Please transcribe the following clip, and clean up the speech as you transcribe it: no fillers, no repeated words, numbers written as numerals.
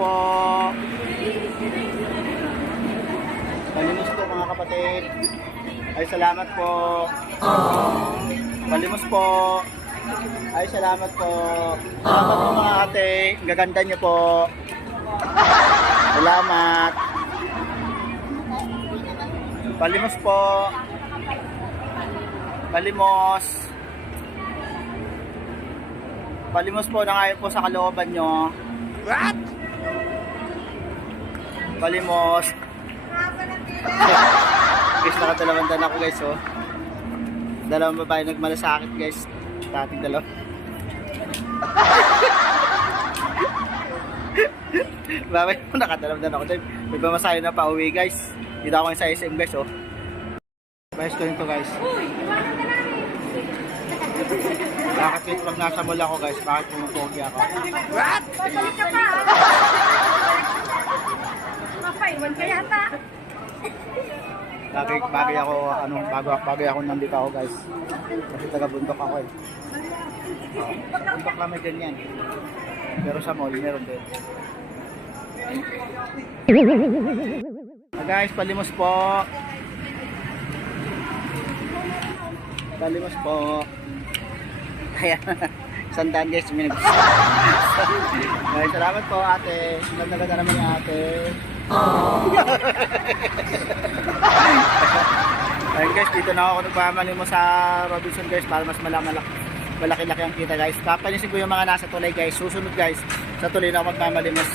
po. Palimos po mga kapatid. Ay, salamat po. Palimos po. Ay, salamat po. Salamat po mga ate. Ang gaganda niyo po. Salamat. Palimos po. Palimos. Palimos po na ngayon po sa kalooban nyo. What? Palimos. Guys, nakatalabandan ako guys, oh. Dalawang babae nagmalasakit guys. Dating dalawa. Babay po, nakatalabandan ako dyan. May pamasayo na pa uwi guys. Dito ako sa SM guys, oh. Bayos ko nito guys. Bakit pag nasa mall ako guys, bakit pumupogi ako? What? Balik ka pa! Mapaiwan ka yata. Bagay ako, bagay ako nandito ako guys. Kasi taga-bundok ako eh. Bundok lang may ganyan. Pero sa mall, meron din. Guys, palimos po. Palimos po. Ayan. Sandaan guys, minag. Guys, salamat po ate. Ganda-ganda naman yung ate. Ayun guys, dito na ako nagpamalimos sa Robinson guys para mas malaki-laki ang kita guys. Papanisin ko yung mga nasa tulay guys. Susunod guys, sa tulay na ako magmamalimos.